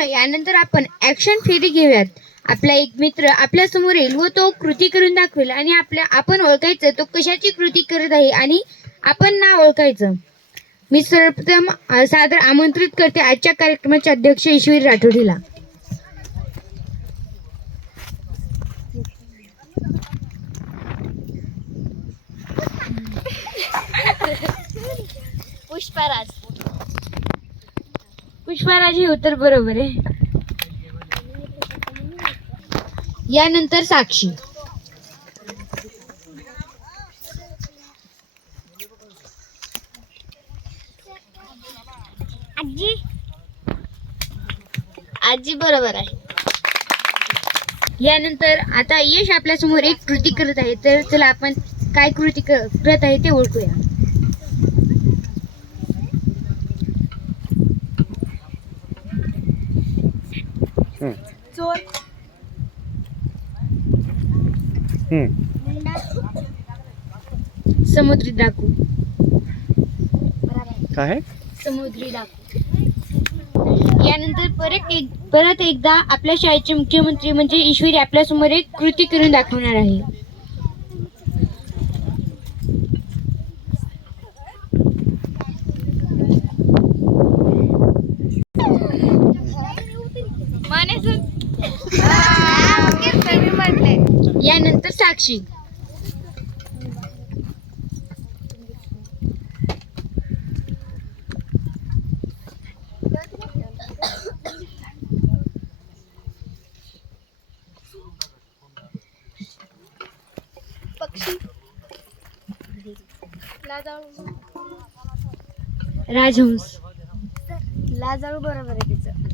यानंतर आपण ऍक्शन फेरी घेऊयात. आपला एक मित्र आपल्या समोर येईल व तो कृती करून दाखवेल आणि आपण ओळखायचं तो कशाची कृती करत आहे आणि आपण नाव ओळखायचं. मी सर्वप्रथम सादर आमंत्रित करते आजच्या कार्यक्रमाचे अध्यक्ष ईश्वरी राठोडीला. पुष्पराज. पुष्पराज हे उत्तर बरोबर आहे. यानंतर साक्षी. आजी. आजी बरोबर आहे. यानंतर आता यश आपल्या समोर एक कृती करत आहे, तर चला आपण काय कृती करत आहे ते ओळखूया. चोर. समुद्री डाकू. काय? समुद्री डाकू. यानंतर परत एकदा आपल्या शाळेचे मुख्यमंत्री म्हणजे ईश्वरी आपल्या समोर एक कृती करून दाखवणार आहे. यानंतर साक्षी. पक्षी. राजहंस. लाजाळू बरोबर आहे तिचं.